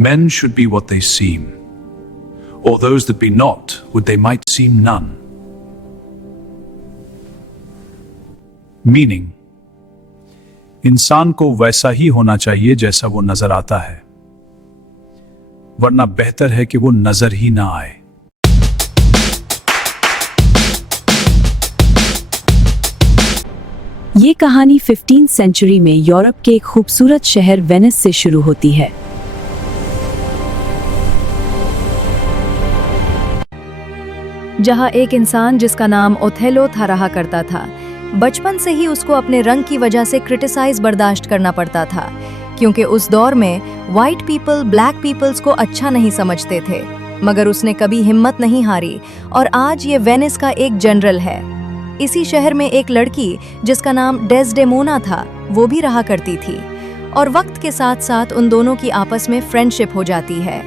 Men should be what they seem, or those that be not, would they might seem none. Meaning, इंसान को वैसा ही होना चाहिए जैसा वो नजर आता है, वरना बेहतर है कि वो नजर ही ना आए। ये कहानी 15वीं सेंचुरी में यूरोप के एक खूबसूरत शहर वेनिस से शुरू होती है। जहां एक इंसान जिसका नाम ओथेलो था रहा करता था। बचपन से ही उसको अपने रंग की वजह से क्रिटिसाइज बर्दाश्त करना पड़ता था, क्योंकि उस दौर में वाइट पीपल ब्लैक पीपल्स को अच्छा नहीं समझते थे। मगर उसने कभी हिम्मत नहीं हारी और आज ये वेनिस का एक जनरल है। इसी शहर में एक लड़की जिसका नाम डेस्डेमोना था, वो भी रहा करती थी और वक्त के साथ साथ उन दोनों की आपस में फ्रेंडशिप हो जाती है।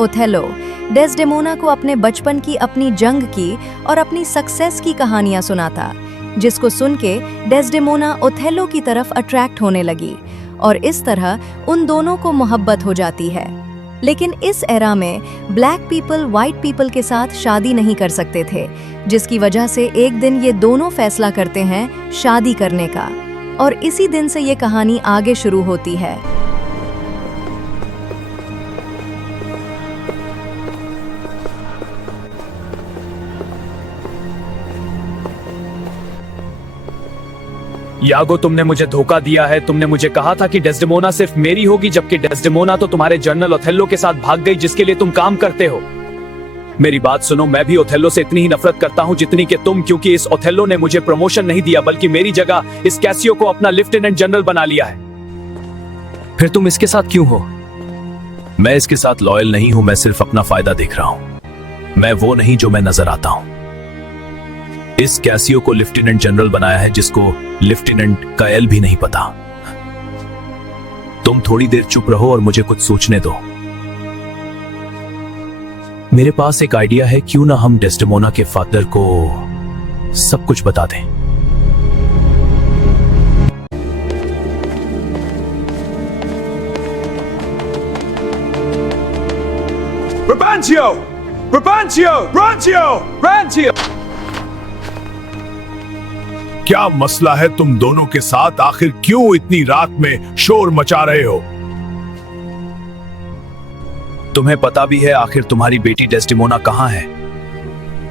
ओथेलो डेस्डेमोना को अपने बचपन की अपनी जंग की और अपनी सक्सेस की कहानियां सुनाता, जिसको सुन के डेस्डेमोना ओथेलो की तरफ अट्रैक्ट होने लगी और इस तरह उन दोनों को मोहब्बत हो जाती है। लेकिन इस एरा में ब्लैक पीपल वाइट पीपल के साथ शादी नहीं कर सकते थे, जिसकी वजह से एक दिन ये दोनों फैसला करते हैं शादी करने का और इसी दिन से ये कहानी आगे शुरू होती है। यागो, तुमने मुझे धोखा दिया है। तुमने मुझे कहा था कि डेस्डेमोना सिर्फ मेरी होगी, जबकि डेस्डेमोना तो तुम्हारे जनरल ओथेलो के साथ भाग गई, जिसके लिए तुम काम करते हो। मेरी बात सुनो, मैं भी ओथेलो से इतनी ही नफरत करता हूं जितनी कि तुम, क्योंकि इस ओथेलो ने मुझे प्रमोशन नहीं दिया बल्कि मेरी जगह इस कैसियो को अपना लेफ्टिनेंट जनरल बना लिया है। फिर तुम इसके साथ क्यों हो? मैं इसके साथ लॉयल नहीं हूं, मैं सिर्फ अपना फायदा देख रहा हूं। मैं वो नहीं जो मैं नजर आता हूं। इस कैसियो को लेफ्टिनेंट जनरल बनाया है जिसको लेफ्टिनेंट का एल भी नहीं पता। तुम थोड़ी देर चुप रहो और मुझे कुछ सोचने दो। मेरे पास एक आइडिया है, क्यों ना हम डेस्डेमोना के फादर को सब कुछ बता दें। Brabantio! Brabantio! Brabantio! Brabantio! क्या मसला है तुम दोनों के साथ? आखिर क्यों इतनी रात में शोर मचा रहे हो? तुम्हें पता भी है आखिर तुम्हारी बेटी डेस्डेमोना कहां है?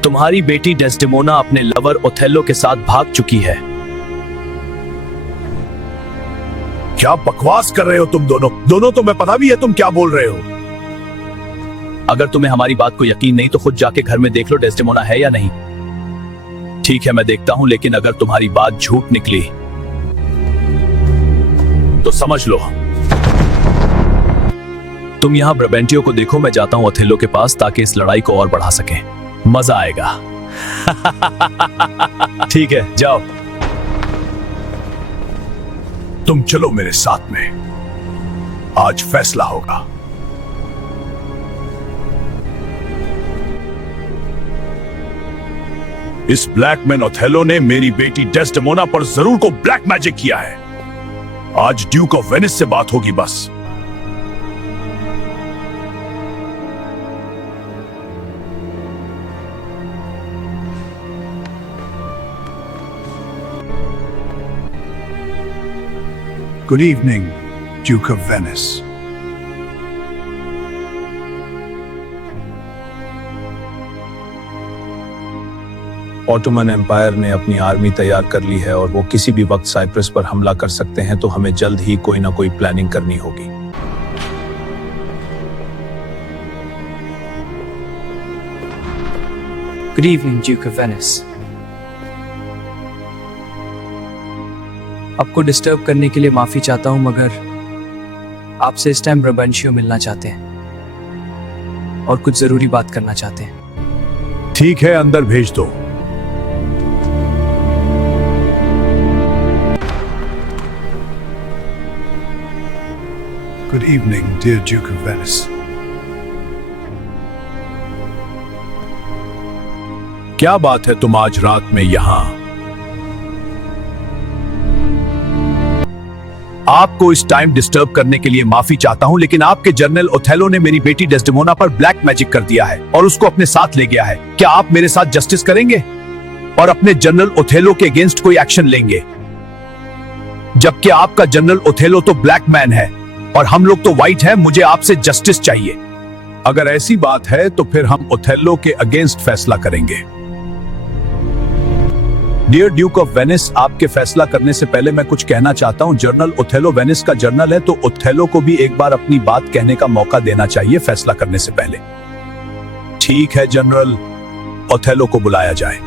तुम्हारी बेटी डेस्डेमोना अपने लवर ओथेलो के साथ भाग चुकी है। क्या बकवास कर रहे हो तुम दोनों? तुम्हें पता भी है तुम क्या बोल रहे हो? अगर तुम्हें हमारी बात को यकीन नहीं तो खुद जाके घर में देख लो डेस्डेमोना है या नहीं। ठीक है, मैं देखता हूं, लेकिन अगर तुम्हारी बात झूठ निकली तो समझ लो। तुम यहां ब्राबेंटियो को देखो, मैं जाता हूं ओथेलो के पास ताकि इस लड़ाई को और बढ़ा सकें। मजा आएगा। ठीक है, जाओ। तुम चलो मेरे साथ में, आज फैसला होगा। इस ब्लैकमैन ओथेलो ने मेरी बेटी डेस्डेमोना पर जरूर को ब्लैक मैजिक किया है। आज ड्यूक ऑफ वेनिस से बात होगी बस। Good evening, Duke of Venice. Ottoman Empire ने अपनी आर्मी तैयार कर ली है और वो किसी भी वक्त साइप्रस पर हमला कर सकते हैं, तो हमें जल्द ही कोई ना कोई प्लानिंग करनी होगी। Good evening, Duke of Venice. आपको डिस्टर्ब करने के लिए माफी चाहता हूं, मगर आपसे इस टाइम ब्राबेंटियो मिलना चाहते हैं और कुछ जरूरी बात करना चाहते हैं। ठीक है, अंदर भेज दो। Good evening, dear Duke of Venice. क्या बात है तुम आज रात में यहां? आपको इस टाइम डिस्टर्ब करने के लिए माफी चाहता हूं, लेकिन आपके जनरल ओथेलो ने मेरी बेटी डेस्डेमोना पर ब्लैक मैजिक कर दिया है और उसको अपने साथ ले गया है। क्या आप मेरे साथ जस्टिस करेंगे और अपने जनरल ओथेलो के अगेंस्ट कोई एक्शन लेंगे? जबकि आपका जनरल ओथेलो तो ब्लैक मैन है और हम लोग तो व्हाइट हैं। मुझे आपसे जस्टिस चाहिए। अगर ऐसी बात है तो फिर हम ओथेलो के अगेंस्ट फैसला करेंगे। डियर ड्यूक ऑफ वेनिस, आपके फैसला करने से पहले मैं कुछ कहना चाहता हूं। जनरल ओथेलो वेनिस का जनरल है, तो ओथेलो को भी एक बार अपनी बात कहने का मौका देना चाहिए फैसला करने से पहले। ठीक है जनरल, ओथेलो को बुलाया जाए।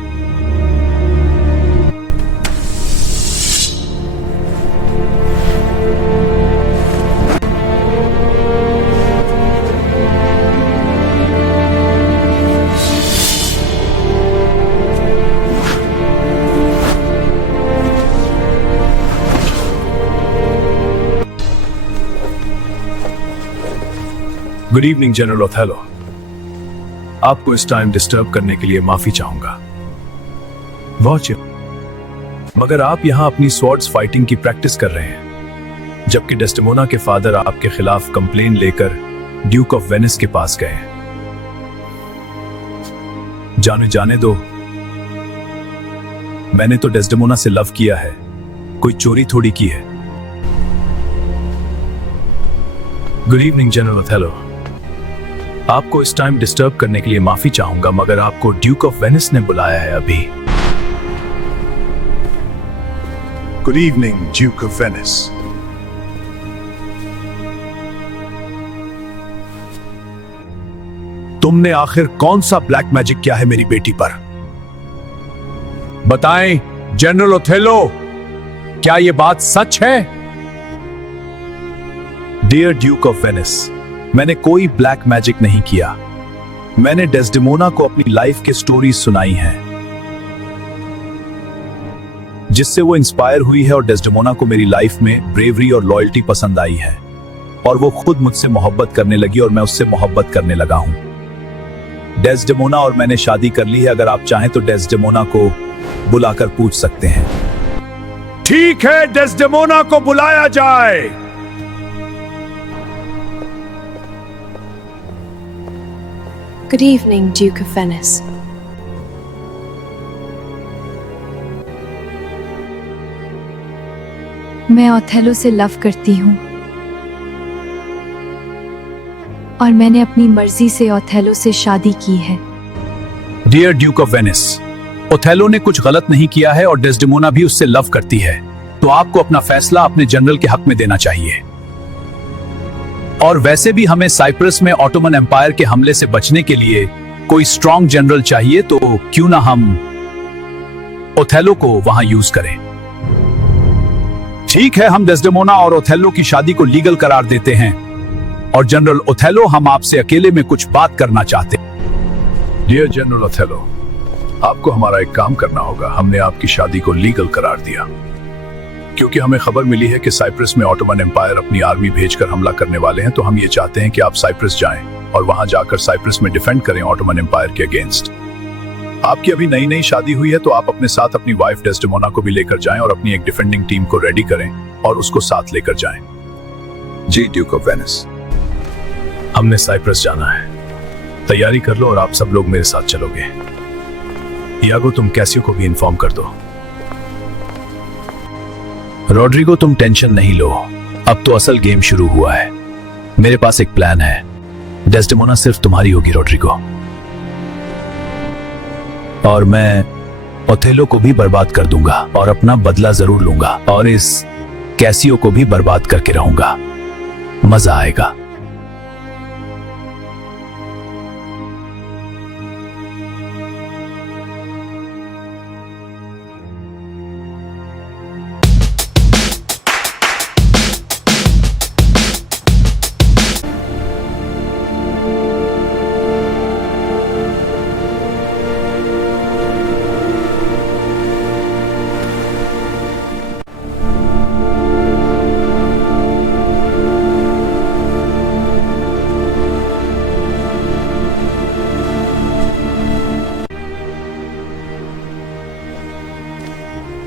Good evening general Othello. आपको इस टाइम डिस्टर्ब करने के लिए माफी चाहूंगा। बहुत मगर आप यहां अपनी स्वॉर्ड्स फाइटिंग की प्रैक्टिस कर रहे हैं, जबकि डेस्डेमोना के फादर आपके खिलाफ कंप्लेन लेकर ड्यूक ऑफ वेनिस के पास गए हैं। जाने दो, मैंने तो डेस्डेमोना से लव किया है, कोई चोरी थोड़ी की है। Good evening general Othello. आपको इस टाइम डिस्टर्ब करने के लिए माफी चाहूंगा, मगर आपको ड्यूक ऑफ वेनिस ने बुलाया है अभी। Good evening Duke of Venice. तुमने आखिर कौन सा ब्लैक मैजिक किया है मेरी बेटी पर? बताएं जनरल ओथेलो, क्या यह बात सच है? डियर ड्यूक ऑफ वेनिस, मैंने कोई ब्लैक मैजिक नहीं किया। मैंने डेस्डेमोना को अपनी लाइफ की स्टोरी सुनाई है, जिससे वो इंस्पायर हुई है और डेस्डेमोना को मेरी लाइफ में ब्रेवरी और लॉयल्टी पसंद आई है और वो खुद मुझसे मोहब्बत करने लगी और मैं उससे मोहब्बत करने लगा हूं। डेस्डेमोना और मैंने शादी कर ली है। अगर आप चाहें तो डेस्डेमोना को बुलाकर पूछ सकते हैं। ठीक है, डेस्डेमोना को बुलाया जाए। Good evening, Duke of Venice. मैं ओथेलो से लव करती हूँ और मैंने अपनी मर्जी से ओथेलो से शादी की है। Dear Duke of Venice, Othello ने कुछ गलत नहीं किया है और डेस्डेमोना भी उससे लव करती है, तो आपको अपना फैसला अपने जनरल के हक में देना चाहिए। और वैसे भी हमें साइप्रस में ऑटोमन एम्पायर के हमले से बचने के लिए कोई स्ट्रॉन्ग जनरल चाहिए, तो क्यों ना हम ओथेलो को वहां यूज करें। ठीक है, हम डेस्डेमोना और ओथेलो की शादी को लीगल करार देते हैं। और जनरल ओथेलो, हम आपसे अकेले में कुछ बात करना चाहते हैं। डियर जनरल ओथेलो, आपको हमारा एक काम करना होगा। हमने आपकी शादी को लीगल करार दिया क्योंकि हमें खबर मिली है कि साइप्रस में ऑटोमन एम्पायर अपनी आर्मी भेजकर हमला करने वाले हैं, तो हम ये चाहते हैं कि आप साइप्रस जाएं और वहां जाकर साइप्रस में डिफेंड करें ऑटोमन एम्पायर के अगेंस्ट। आपकी अभी नई नई शादी हुई है, तो आप अपने साथ अपनी वाइफ डेस्डेमोना को भी लेकर जाएं और अपनी एक डिफेंडिंग टीम को रेडी करें और उसको साथ लेकर जाएं। जी ड्यूक ऑफ वेनिस, हमने साइप्रस जाना है, तैयारी कर लो और आप सब लोग मेरे साथ चलोगे। यागो, तुम कैसियो को भी इन्फॉर्म कर दो। रॉड्रिगो, तुम टेंशन नहीं लो, अब तो असल गेम शुरू हुआ है। मेरे पास एक प्लान है। डेस्डेमोना सिर्फ तुम्हारी होगी रॉड्रिगो, और मैं ओथेलो को भी बर्बाद कर दूंगा और अपना बदला जरूर लूंगा और इस कैसियो को भी बर्बाद करके रहूंगा। मजा आएगा।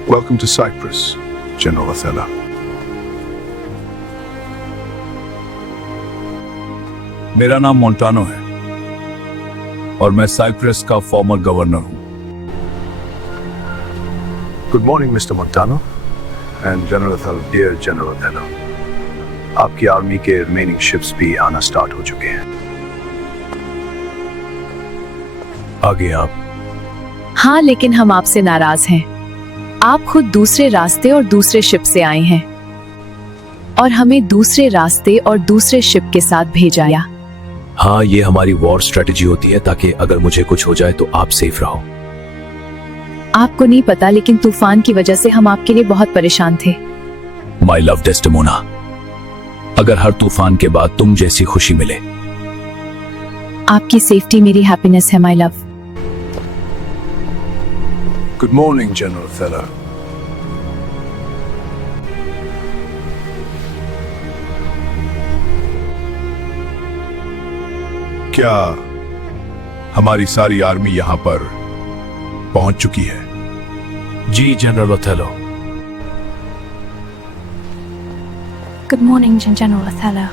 Welcome to Cyprus, General Othello. मेरा नाम मोंटानो है और मैं साइप्रस का फॉर्मर गवर्नर हूं। Good morning mister Montano and general Othello, dear general Othello. आपकी आर्मी के रिमेनिंग शिप्स भी आना स्टार्ट हो चुके हैं। आगे आप। हाँ, लेकिन हम आपसे नाराज हैं। आप खुद दूसरे रास्ते और दूसरे शिप से आए हैं और हमें दूसरे रास्ते और दूसरे शिप के साथ भेजा। हाँ, ये हमारी वॉर स्ट्रेटेजी होती है ताकि अगर मुझे कुछ हो जाए तो आप सेफ रहो। आपको नहीं पता, लेकिन तूफान की वजह से हम आपके लिए बहुत परेशान थे। माई लव डेस्टिमोना, अगर हर तूफान के बाद तुम जैसी खुशी मिले। आपकी सेफ्टी मेरी हैप्पीनेस है, my love. Good morning general Othello. क्या हमारी सारी आर्मी यहां पर पहुंच चुकी है? जी general Othello. Good morning, General Othello.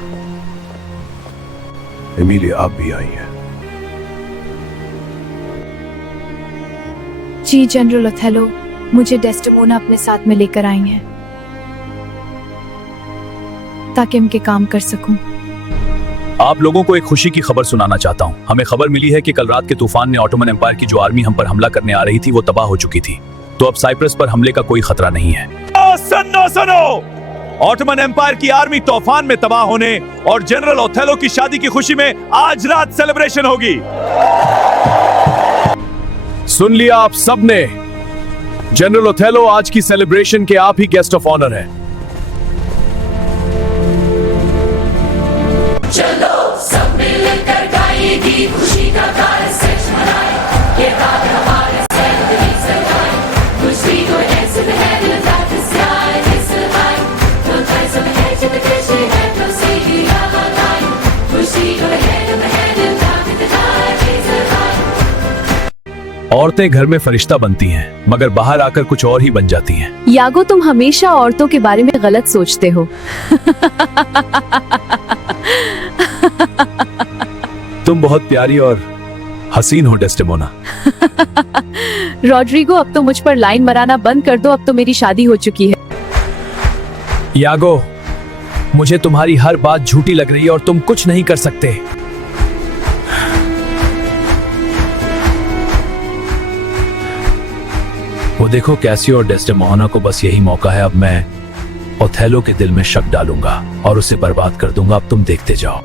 Emilia, आप भी आई हैं। जी जनरल ओथेलो, मुझे डेस्टिमोना अपने साथ में लेकर आई हैं ताकि उनके काम कर सकूं। आप लोगों को एक खुशी की खबर सुनाना चाहता हूं। हमें खबर मिली है कि कल रात के तूफान ने ऑटोमन एम्पायर की जो आर्मी हम पर हमला करने आ रही थी वो तबाह हो चुकी थी। तो अब साइप्रस पर हमले का कोई खतरा नहीं है। सुनो, ऑटोमन एम्पायर की आर्मी तूफान में तबाह होने और जनरल ओथेलो की शादी की खुशी में आज रात सेलिब्रेशन होगी। सुन लिया आप सबने, जनरल ओथेलो आज की सेलिब्रेशन के आप ही गेस्ट ऑफ ऑनर हैं। चलो सब मिलकर गाइए गीत, खुशी का गान सच मनाए, ये रात हमारे जिंदगी सजाए, कुछ भी go dance to the head and back to the sky, it's a high, no time so the head to the cushion, head no see you have a line, push me go ahead and back to the night, it's a high। औरतें घर में फरिश्ता बनती हैं, मगर बाहर आकर कुछ और ही बन जाती हैं। यागो, तुम हमेशा औरतों के बारे में गलत सोचते हो। तुम बहुत प्यारी और हसीन हो डेस्टिमोना। रॉड्रिगो, अब तो मुझ पर लाइन मराना बंद कर दो, अब तो मेरी शादी हो चुकी है। यागो, मुझे तुम्हारी हर बात झूठी लग रही है और तुम कुछ नहीं कर सकते। वो देखो, कैसियो और डेस्टिमोना को बस यही मौका है। अब मैं ओथेलो के दिल में शक डालूंगा और उसे बर्बाद कर दूंगा। अब तुम देखते जाओ।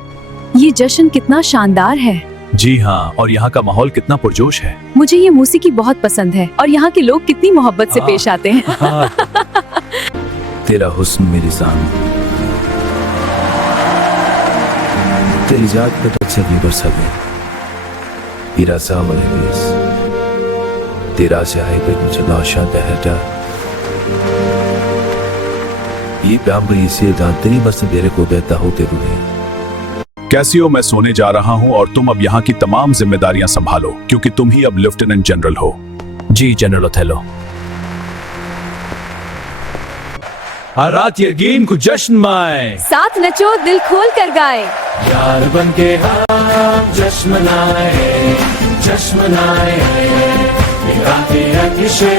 ये जश्न कितना शानदार है। जी हाँ, और यहाँ का माहौल कितना पुरजोश है। मुझे ये मौसीकी बहुत पसंद है और यहाँ के लोग कितनी मोहब्बत से पेश आते हैं। तेरा हुस्न मेरी जान, तेरी जात पे तत्सवी बरसबे, तेरा सावल है, तेरा चाहे पे मुझे लाशा दहटा, ये प्यारी से तेरी बस मेरे को बहता होते हुए। कैसियो, मैं सोने जा रहा हूं और तुम अब यहाँ की तमाम जिम्मेदारियां संभालो, क्योंकि तुम ही अब लेफ्टिनेंट जनरल हो। जी जनरल ओथेलो। हर रात यकीन को जश्न माए, साथ नचो, दिल खोल कर गाए। यार बन के हम जश्न मनाए, जश्न मनाए, निगाहे अंगिशे,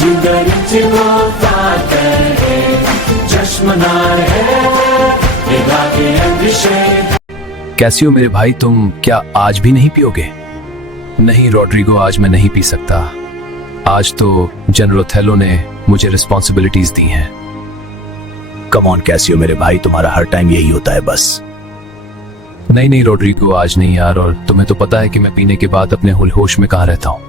जुगर चिलो ताके, जश्न मनाए, निगाहे अंगिशे। कैसियो मेरे भाई, तुम क्या आज भी नहीं पियोगे? नहीं रॉड्रिगो, आज मैं नहीं पी सकता। आज तो जनरल ओथेलो ने मुझे रिस्पॉन्सिबिलिटीज दी हैं। कम ऑन कैसियो मेरे भाई, तुम्हारा हर टाइम यही होता है बस। नहीं रॉड्रिगो, आज नहीं यार, और तुम्हें तो पता है कि मैं पीने के बाद अपने होश में कहाँ रहता हूँ।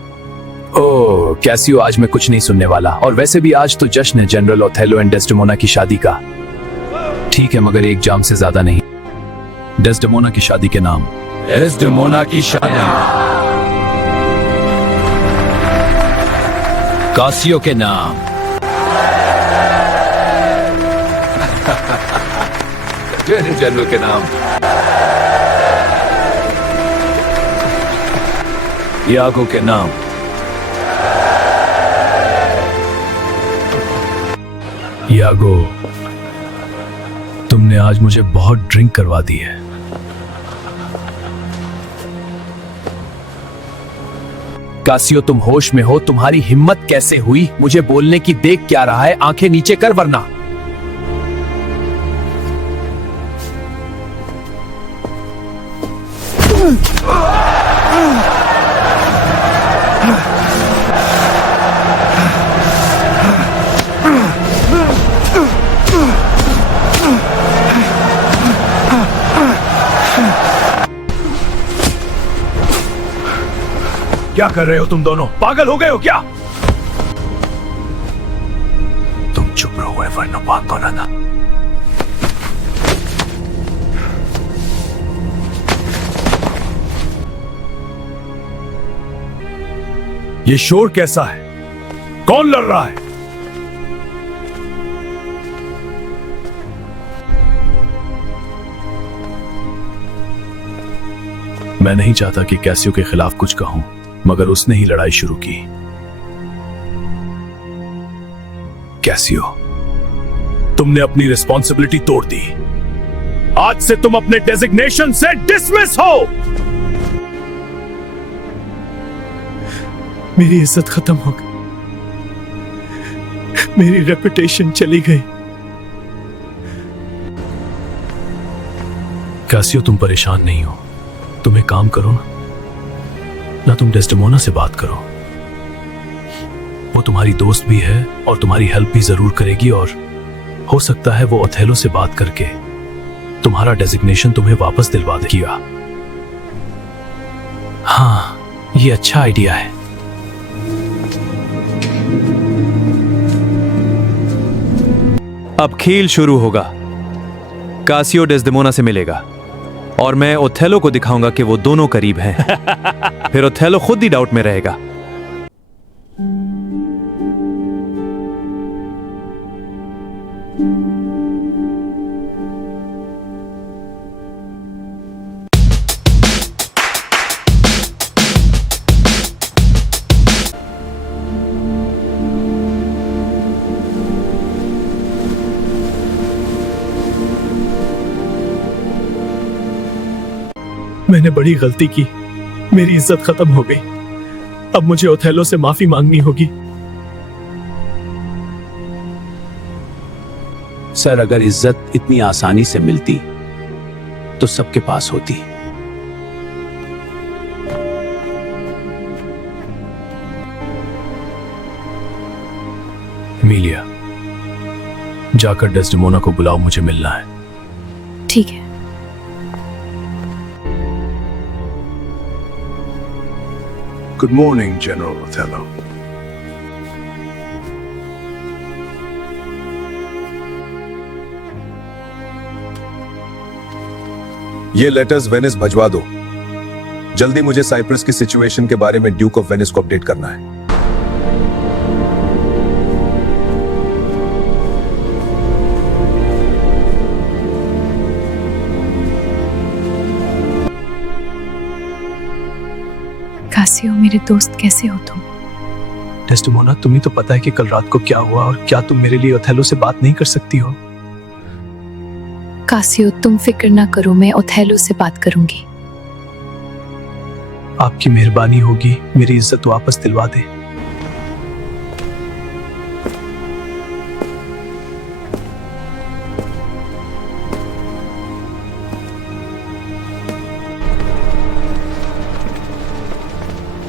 ओह कैसियो, आज मैं कुछ नहीं सुनने वाला, और वैसे भी आज तो जश्न है जनरल ओथेलो एंड डेस्टिमोना की शादी का। ठीक है, मगर एक जाम से ज्यादा नहीं। डेस्टिमोना की शादी के नाम। डेस्टिमोना की शादी कासियो के नाम। जनरल के नाम। यागो के नाम। यागो, तुमने आज मुझे बहुत ड्रिंक करवा दी है। कासियो, तुम होश में हो? तुम्हारी हिम्मत कैसे हुई मुझे बोलने की? देख क्या रहा है, आंखें नीचे कर वरना। क्या कर रहे हो तुम दोनों? पागल हो गए हो क्या? तुम चुप रहो वरना बात बनाना। ये शोर कैसा है? कौन लड़ रहा है? मैं नहीं चाहता कि कैसियो के खिलाफ कुछ कहूं, मगर उसने ही लड़ाई शुरू की। कैसियो, तुमने अपनी रिस्पॉन्सिबिलिटी तोड़ दी। आज से तुम अपने डेजिग्नेशन से डिसमिस हो। मेरी इज्जत खत्म हो गई, मेरी रेपुटेशन चली गई। कैसियो, तुम परेशान नहीं हो? तुम एक काम करो ना तुम डेस्डेमोना से बात करो। वो तुम्हारी दोस्त भी है और तुम्हारी हेल्प भी जरूर करेगी, और हो सकता है वो ओथेलो से बात करके तुम्हारा डेजिग्नेशन तुम्हें वापस दिलवा देगा। हाँ, ये अच्छा आइडिया है। अब खेल शुरू होगा। कासियो डेस्डेमोना से मिलेगा और मैं ओथेलो को दिखाऊंगा कि वो दोनों करीब हैं। फिर ओथेलो खुद ही डाउट में रहेगा। मैंने बड़ी गलती की, मेरी इज्जत खत्म हो गई। अब मुझे ओथेलो से माफी मांगनी होगी। सर, अगर इज्जत इतनी आसानी से मिलती तो सबके पास होती। एमिलिया, जाकर डेस्डेमोना को बुलाओ, मुझे मिलना है। ठीक है। Good morning general Othello. ये लेटर्स वेनिस भिजवा दो। जल्दी मुझे साइप्रस की सिचुएशन के बारे में ड्यूक ऑफ वेनिस को अपडेट करना है। कासियो, मेरे दोस्त कैसे हो तुम? डेस्डेमोना, तुम्हें तो पता है कि कल रात को क्या हुआ, और क्या तुम मेरे लिए ओथेलो से बात नहीं कर सकती हो? कासियो, तुम फिक्र ना करो, मैं ओथेलो से बात करूंगी। आपकी मेहरबानी होगी, मेरी इज्जत वापस दिलवा दे।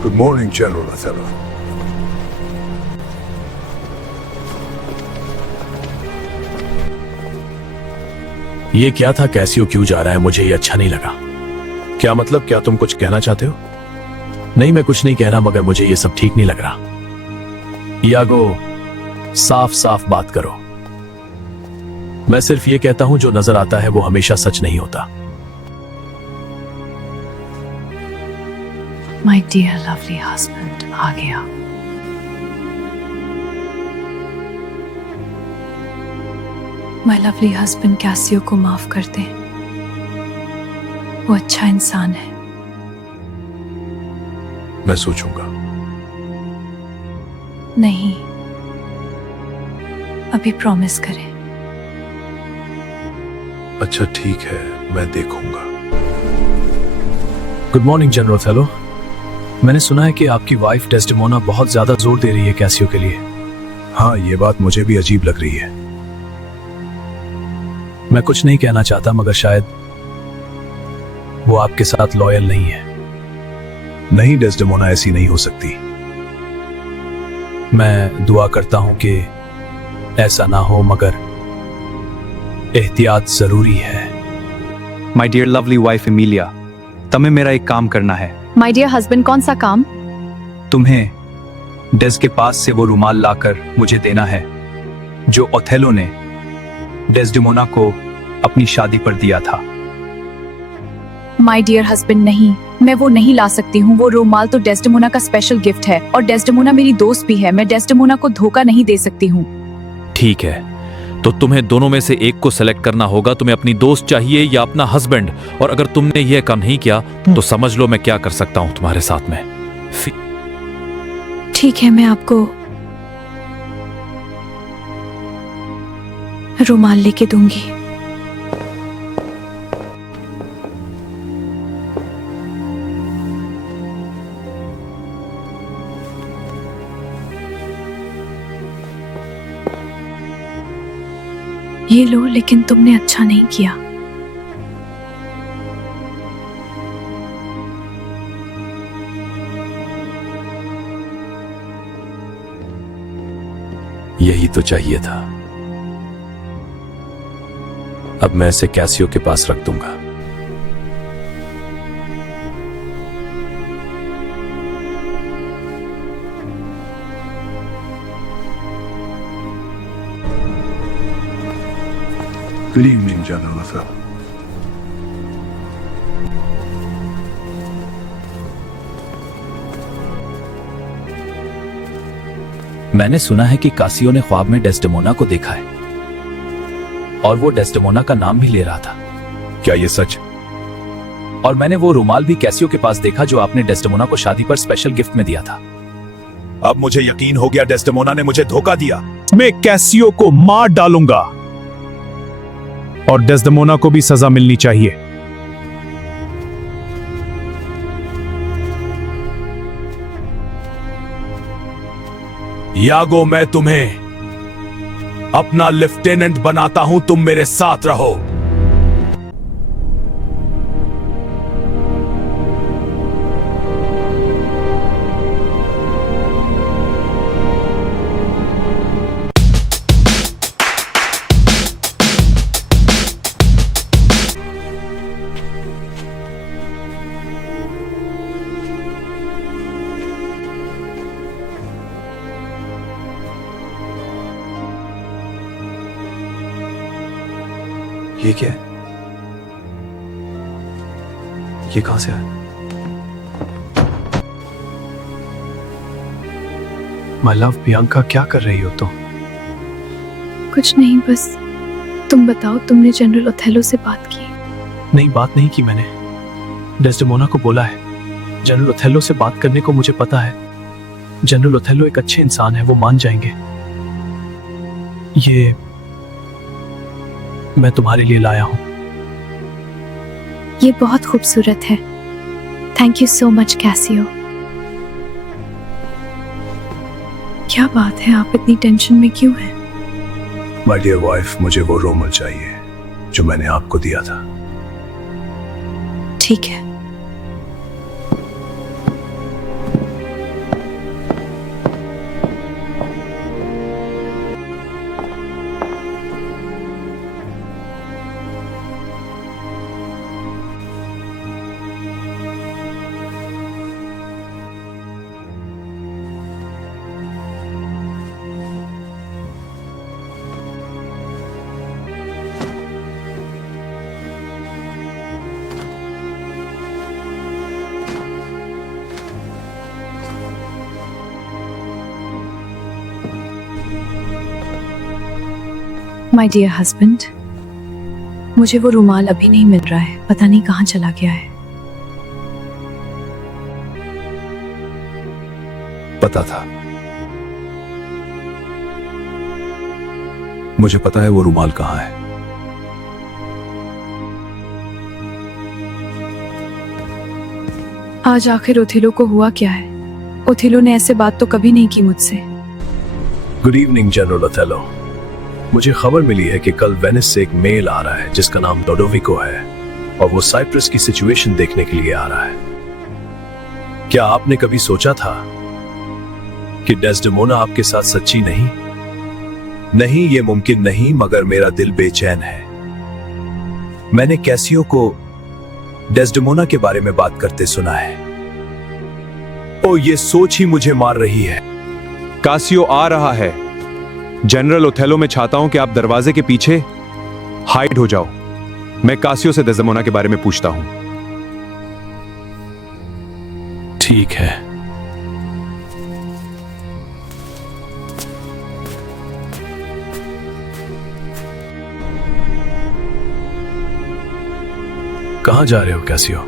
Good morning general Othello. ये क्या था? कैसियो क्यों जा रहा है? मुझे ये अच्छा नहीं लगा। क्या मतलब? क्या तुम कुछ कहना चाहते हो? नहीं, मैं कुछ नहीं कह रहा, मगर मुझे ये सब ठीक नहीं लग रहा। यागो, साफ साफ बात करो। मैं सिर्फ ये कहता हूं, जो नजर आता है वो हमेशा सच नहीं होता। माय डियर लवली हस्बैंड आ गया। माय लवली हस्बैंड कैसियो को माफ कर दे, वो अच्छा इंसान है। मैं सोचूंगा। नहीं, अभी प्रॉमिस करें। अच्छा ठीक है, मैं देखूंगा। Good morning general Othello. मैंने सुना है कि आपकी वाइफ डेस्डेमोना बहुत ज्यादा जोर दे रही है कैसियो के लिए। हाँ, ये बात मुझे भी अजीब लग रही है। मैं कुछ नहीं कहना चाहता, मगर शायद वो आपके साथ लॉयल नहीं है। नहीं, डेस्डेमोना ऐसी नहीं हो सकती। मैं दुआ करता हूं कि ऐसा ना हो, मगर एहतियात जरूरी है। My dear lovely wife Emilia, तुम्हें मेरा एक काम करना है। माय डियर हस्बैंड, कौन सा काम? तुम्हें डेस्क के पास से वो रुमाल लाकर मुझे देना है जो ओथेलो ने डेस्डेमोना को अपनी शादी पर दिया था। माय डियर हस्बैंड, नहीं, मैं वो नहीं ला सकती हूँ। वो रुमाल तो डेस्डेमोना का स्पेशल गिफ्ट है और डेस्डेमोना मेरी दोस्त भी है। मैं डेस्डेमोना को धोखा नहीं दे सकती हूँ। ठीक है, तो तुम्हें दोनों में से एक को सेलेक्ट करना होगा। तुम्हें अपनी दोस्त चाहिए या अपना हस्बैंड? और अगर तुमने यह काम नहीं किया तो समझ लो मैं क्या कर सकता हूं तुम्हारे साथ में। ठीक है, मैं आपको रुमाल लेके दूंगी। ये लो, लेकिन तुमने अच्छा नहीं किया। यही तो चाहिए था। अब मैं इसे कैसियो के पास रख दूंगा। गुड इवनिंग जनरल साहब। मैंने सुना है कि कासियो ने ख्वाब में डेस्डेमोना को देखा है और वो डेस्डेमोना का नाम भी ले रहा था। क्या ये सच? और मैंने वो रुमाल भी कैसियो के पास देखा जो आपने डेस्डेमोना को शादी पर स्पेशल गिफ्ट में दिया था। अब मुझे यकीन हो गया, डेस्डेमोना ने मुझे धोखा दिया। मैं कैसियो को मार डालूंगा और डेस्डेमोना को भी सजा मिलनी चाहिए। यागो, मैं तुम्हें अपना लेफ्टिनेंट बनाता हूं, तुम मेरे साथ रहो। ये क्या है? ये कहां से आया? माय लव प्रियंका, क्या कर रही हो तुम? कुछ नहीं, बस तुम बताओ, तुमने जनरल ओथेलो से बात की? नहीं, बात नहीं की मैंने। डेस्डेमोना को बोला है। जनरल ओथेलो से बात करने को मुझे पता है। जनरल ओथेलो एक अच्छे इंसान है, वो मान जाएंगे। ये मैं तुम्हारे लिए लाया हूं। ये बहुत खूबसूरत है। Thank you so much Casio. क्या बात है, आप इतनी टेंशन में क्यों हैं? माय डियर वाइफ, मुझे वो रोमल चाहिए जो मैंने आपको दिया था। ठीक है। माय डियर हस्बैंड, मुझे वो रुमाल अभी नहीं मिल रहा है। पता नहीं कहाँ चला गया है। पता था, मुझे पता है वो रुमाल कहाँ है। आज आखिर ओथेलो को हुआ क्या है? ओथेलो ने ऐसे बात तो कभी नहीं की मुझसे। Good evening general Othello. मुझे खबर मिली है कि कल वेनिस से एक मेल आ रहा है जिसका नाम लोडोविको है और वो साइप्रस की सिचुएशन देखने के लिए आ रहा है। क्या आपने कभी सोचा था कि डेस्डेमोना आपके साथ सच्ची नहीं? नहीं, ये मुमकिन नहीं, मगर मेरा दिल बेचैन है। मैंने कैसियो को डेस्डेमोना के बारे में बात करते सुना है। ओ, ये सोच ही मुझे मार रही है। कासियो आ रहा है। जनरल ओथेलो, मैं चाहता हूं कि आप दरवाजे के पीछे हाइड हो जाओ। मैं कासियो से डेस्डेमोना के बारे में पूछता हूं। ठीक है। कहां जा रहे हो कैसियो?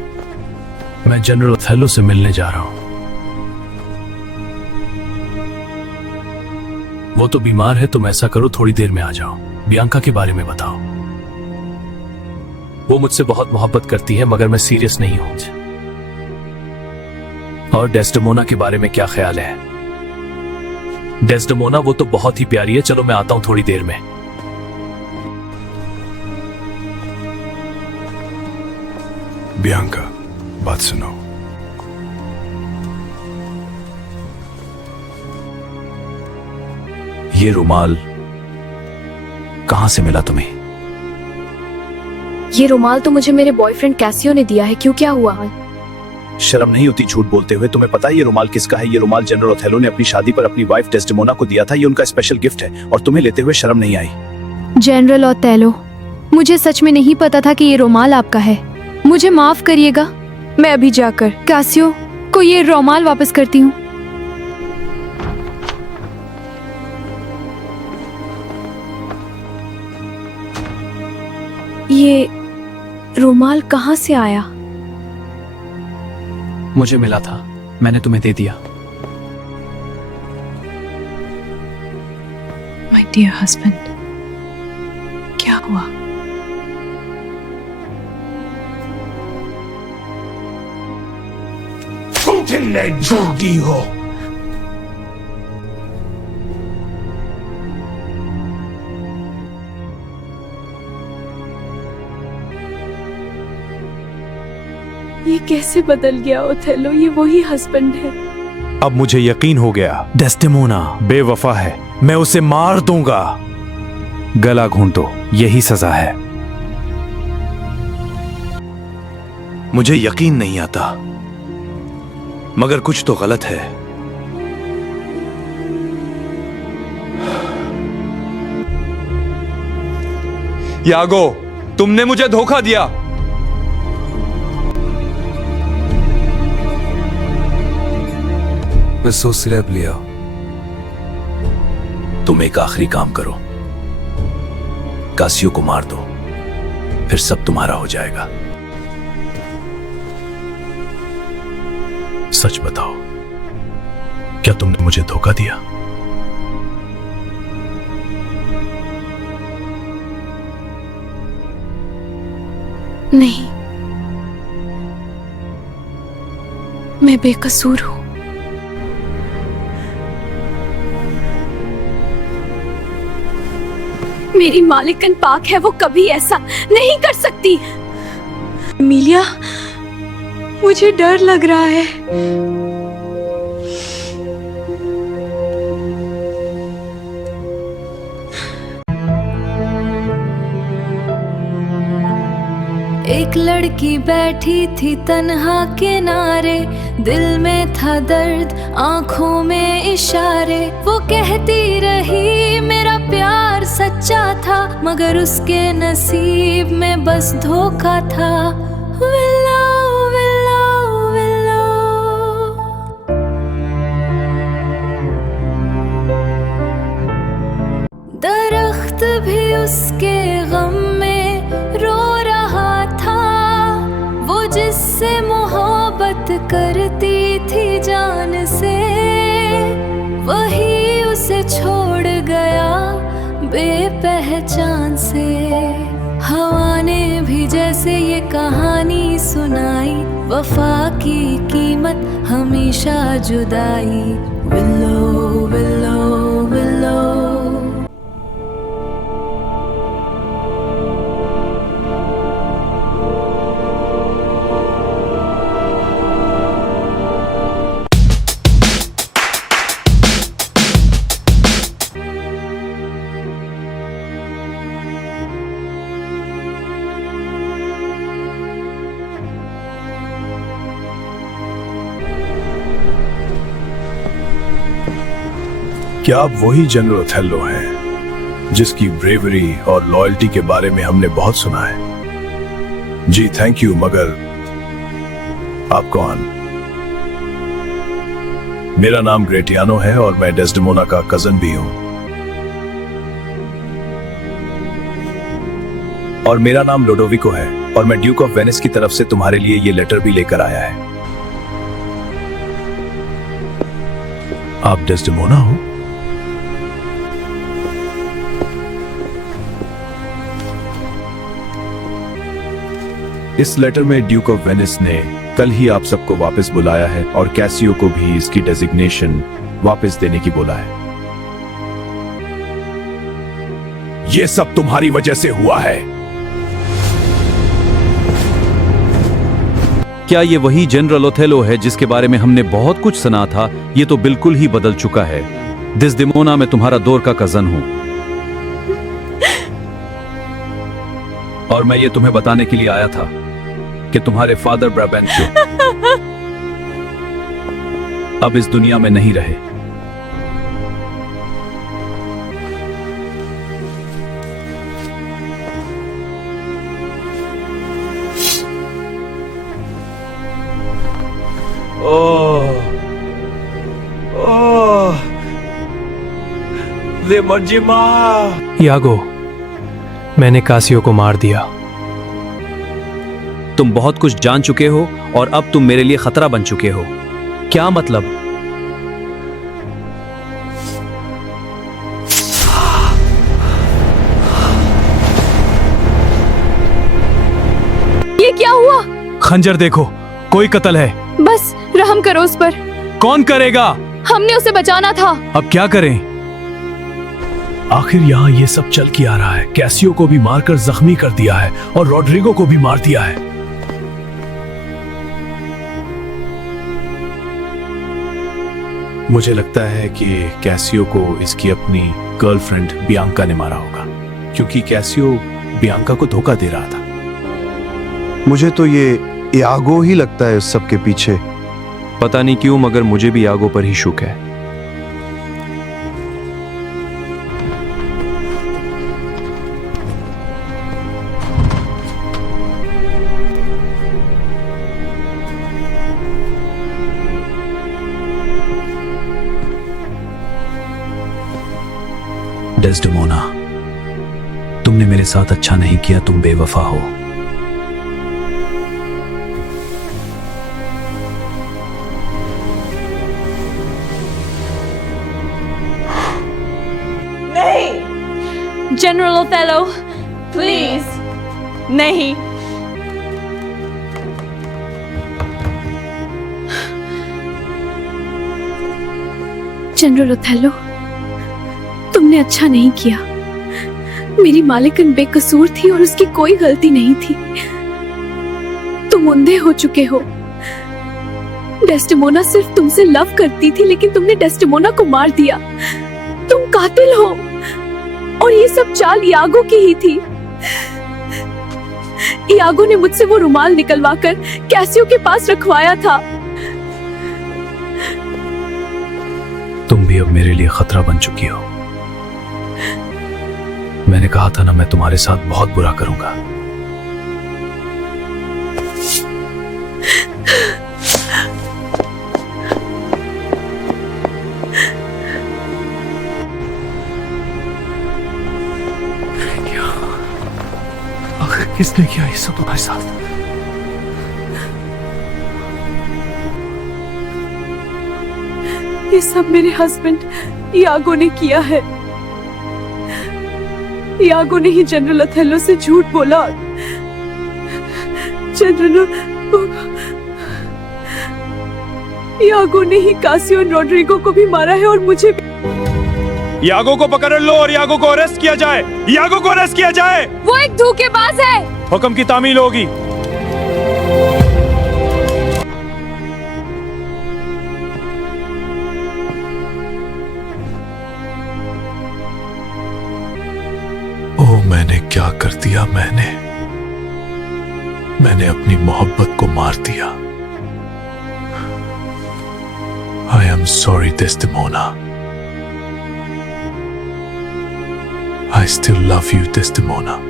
मैं जनरल ओथेलो से मिलने जा रहा हूं। वो तो बीमार है, तुम ऐसा करो थोड़ी देर में आ जाओ। बियांका के बारे में बताओ। वो मुझसे बहुत मोहब्बत करती है मगर मैं सीरियस नहीं हूं। और डेस्डेमोना के बारे में क्या ख्याल है? डेस्डेमोना वो तो बहुत ही प्यारी है। चलो मैं आता हूं थोड़ी देर में। बियांका, बात सुनो। ये रुमाल कहां से मिला तुम्हें? ये रुमाल तो मुझे मेरे बॉयफ्रेंड कैसियो ने दिया है। क्यों, क्या हुआ? शर्म नहीं होती झूठ बोलते हुए? तुम्हें पता है ये रुमाल किसका है? ये रुमाल जनरल ओथेलो ने अपनी शादी पर अपनी वाइफ डेस्डेमोना को दिया था। ये उनका स्पेशल गिफ्ट है और तुम्हें लेते हुए शर्म नहीं आई? जनरल ओथेलो, मुझे सच में नहीं पता था कि ये रुमाल आपका है। मुझे माफ करिएगा। मैं अभी जाकर कैसियो को ये रुमाल वापस करती हूँ। ये रुमाल कहाँ से आया? मुझे मिला था, मैंने तुम्हें दे दिया। माय डियर हस्बैंड, क्या हुआ? तुमने झूठी हो। ये कैसे बदल गया ओथेलो? ये वही हस्बैंड है। अब मुझे यकीन हो गया, डेस्डेमोना बेवफा है। मैं उसे मार दूंगा। गला घूंटो, यही सजा है। मुझे यकीन नहीं आता, मगर कुछ तो गलत है। यागो, तुमने मुझे धोखा दिया। लिया। तुम एक आखिरी काम करो, कासियो को मार दो, फिर सब तुम्हारा हो जाएगा। सच बताओ, क्या तुमने मुझे धोखा दिया? नहीं, मैं बेकसूर हूं। मेरी मालिकन पाक है, वो कभी ऐसा नहीं कर सकती। एमिलिया, मुझे डर लग रहा है। एक लड़की बैठी थी तन्हा किनारे, दिल में था दर्द, आंखों में इशारे। वो कहती रही मेरा प्यार सच्चा था, मगर उसके नसीब में बस धोखा था। Willow, willow, willow. दरख्त भी उसके गम में रो रहा था। वो जिससे मोहब्बत करती थी जान से, वही उसे छोड़ गया बेपहचान से। हवा ने भी जैसे ये कहानी सुनाई, वफा की की कीमत हमेशा जुदाई। Willow willow willow. क्या आप वही जनरल ओथेलो हैं जिसकी ब्रेवरी और लॉयल्टी के बारे में हमने बहुत सुना है? जी थैंक यू, मगर आप कौन? मेरा नाम ग्रेटियानो है और मैं डेस्डेमोना का कजन भी हूं। और मेरा नाम लोडोविको है और मैं ड्यूक ऑफ वेनिस की तरफ से तुम्हारे लिए ये लेटर भी लेकर आया है। आप डेस्डेमोना हो? इस लेटर में ड्यूक ऑफ वेनिस ने कल ही आप सबको वापस बुलाया है और कैसियो को भी इसकी डेजिग्नेशन वापस देने की बोला है। ये सब तुम्हारी वजह से हुआ है। क्या ये वही जनरल ओथेलो है जिसके बारे में हमने बहुत कुछ सुना था? ये तो बिल्कुल ही बदल चुका है। डेस्डेमोना, मैं तुम्हारा दौर का कजन हूं और मैं ये तुम्हें बताने के लिए आया था कि तुम्हारे फादर ब्राबेंशियो अब इस दुनिया में नहीं रहे। यागो, मैंने कासियो को मार दिया। तुम बहुत कुछ जान चुके हो और अब तुम मेरे लिए खतरा बन चुके हो। क्या मतलब? ये क्या हुआ? खंजर देखो, कोई कत्ल है। बस रहम करो उस पर। कौन करेगा? हमने उसे बचाना था। अब क्या करें? आखिर यहाँ ये सब चल के आ रहा है। कैसियो को भी मारकर जख्मी कर दिया है और रॉड्रिगो को भी मार दिया है। मुझे लगता है कि कैसियो को इसकी अपनी गर्लफ्रेंड बियांका ने मारा होगा, क्योंकि कैसियो बियांका को धोखा दे रहा था। मुझे तो ये यागो ही लगता है इस सब के पीछे। पता नहीं क्यों, मगर मुझे भी यागो पर ही शुक है। डेस्डेमोना, तुमने मेरे साथ अच्छा नहीं किया। तुम बेवफा हो। नहीं, जनरल ओथेलो, प्लीज नहीं। जनरल ओथेलो, तुमने अच्छा नहीं किया। मेरी मालिकन बेकसूर थी और उसकी कोई गलती नहीं थी। तुम अंधे हो चुके हो। डेस्डेमोना सिर्फ तुमसे लव करती थी, लेकिन तुमने डेस्डेमोना को मार दिया। तुम कातिल हो और ये सब चाल यागो की ही थी। यागो ने मुझसे वो रुमाल निकलवाकर कैसियो के पास रखवाया था। तुम भी अब मेरे लिए खतरा बन चुकी हो। मैंने कहा था ना, मैं तुम्हारे साथ बहुत बुरा करूंगा। आखिर किसने किया ये सब तुम्हारे साथ? ये सब मेरे हस्बैंड यागो ने किया है। यागो ने ही जनरल ओथेलो से झूठ बोला। जनरल यागो ने ही कासियो और रोड्रिगो को भी मारा है और मुझे भी। यागो को पकड़ लो और यागो को अरेस्ट किया जाए। यागो को अरेस्ट किया जाए। वो एक धोखेबाज है। हुक्म की तामील होगी। ओ मैंने क्या कर दिया। मैंने अपनी मोहब्बत को मार दिया। I am sorry Desdemona. I still love you Desdemona.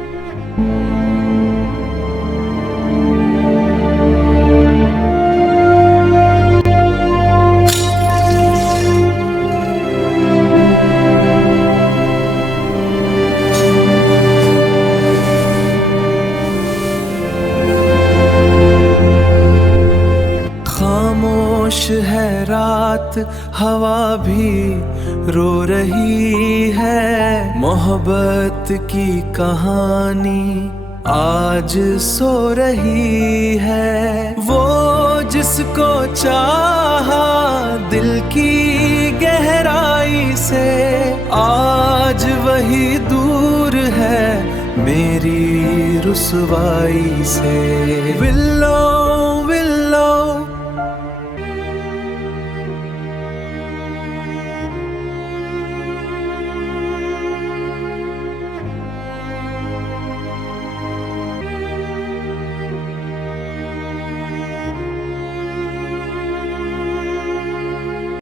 खामोश है रात, हवा भी रो रही है। मोहब्बत की कहानी आज सो रही है। वो जिसको चाहा दिल की गहराई से, आज वही दूर है मेरी रुसवाई से। बिल्लो